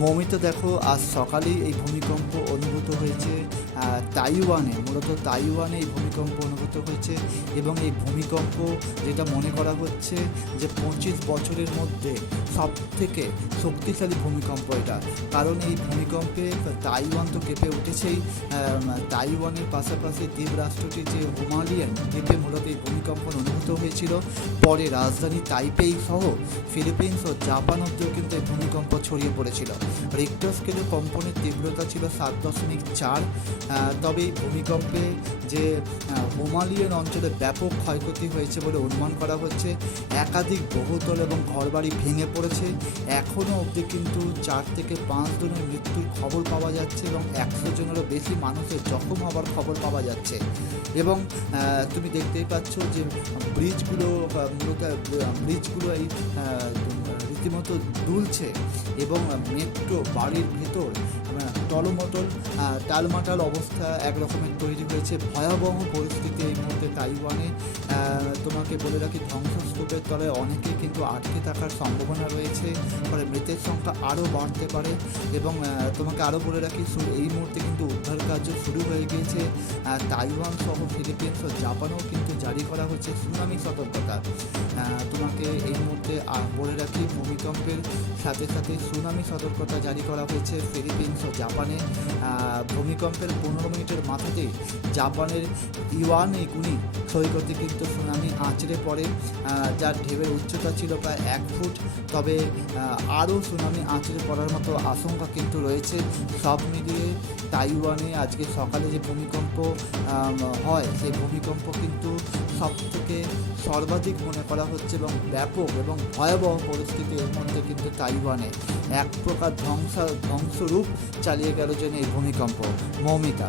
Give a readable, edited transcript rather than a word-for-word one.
মৌমিতা দেখো, আজ সকালেই এই ভূমিকম্প অনুভূত হয়েছে তাইওয়ানে। মূলত তাইওয়ানে এই ভূমিকম্প অনুভূত হয়েছে এবং এই ভূমিকম্প যেটা মনে করা হচ্ছে যে 25 বছরের মধ্যে সবথেকে শক্তিশালী ভূমিকম্প এটা। কারণ এই ভূমিকম্পে তাইওয়ান তো কেঁপে উঠেছেই, তাইওয়ানের পাশাপাশি দ্বীপ রাষ্ট্রটি যে হিমালয়ান দ্বীপে মূলত এই ভূমিকম্প অনুভূত হয়েছিল। পরে রাজধানী তাইপেই সহ ফিলিপিন্স ও জাপান অব্দিও কিন্তু এই ভূমিকম্প ছড়িয়ে পড়েছিল। রিক্টার স্কেলে কম্পনের তীব্রতা ছিল 7.4। তবে এই ভূমিকম্পে যে হিমালয়ান অঞ্চলে ব্যাপক ক্ষয়ক্ষতি হয়েছে বলে অনুমান করা হচ্ছে। একাধিক বহুতল এবং ঘরবাড়ি ভেঙে পড়েছে। এখনও অবধি কিন্তু 4 থেকে 5 জনের মৃত্যুর খবর পাওয়া যাচ্ছে এবং 100 জনেরও বেশি মানুষের জখম হওয়ার খবর পাওয়া যাচ্ছে। এবং তুমি দেখতেই পাচ্ছ যে ব্রিজগুলো এই রীতিমতো দুলছে এবং মেট্রো বাড়ির ভেতর টালমাটাল অবস্থা একরকমের তৈরি হয়েছে। ভয়াবহ পরিস্থিতি এই মুহূর্তে তাইওয়ানে। তোমাকে বলে রাখি, ধ্বংসস্তূপের তলায় অনেকেই কিন্তু আটকে থাকার সম্ভাবনা রয়েছে, ফলে মৃতের সংখ্যা আরও বাড়তে পারে। এবং তোমাকে আরও বলে রাখি, এই মুহূর্তে কিন্তু উদ্ধার কার্য শুরু হয়ে গিয়েছে। তাইওয়ান সহ ফিলিপিন্স ও জাপানেও কিন্তু জারি করা হচ্ছে সুনামি সতর্কতা। তোমাকে এই মুহূর্তে বলে রাখি, ভূমিকম্পের সাথে সাথে সুনামি সতর্কতা জারি করা হয়েছে ফিলিপিন্স ও জাপানে। ভূমিকম্পের 15 মিনিটের মাথাতেই জাপানের ইওয়ানেগুনি সৈকতে কিন্তু সুনামি আঁচড়ে পড়ে, যার ঢেউয়ের উচ্চতা ছিল প্রায় 1 ফুট। তবে আরও সুনামি আঁচড়ে পড়ার মতো আশঙ্কা কিন্তু রয়েছে। সব মিলিয়ে তাইওয়ানে আজকে সকালে যে ভূমিকম্প হয়, সেই ভূমিকম্প কিন্তু সবথেকে সর্বাধিক মনে করা হচ্ছে এবং ব্যাপক এবং ভয়াবহ পরিস্থিতি এর মধ্যে কিন্তু তাইওয়ানে এক প্রকার ধ্বংসরূপ চালিয়ে গেল যেন এই ভূমিকম্প। মৌমিতা।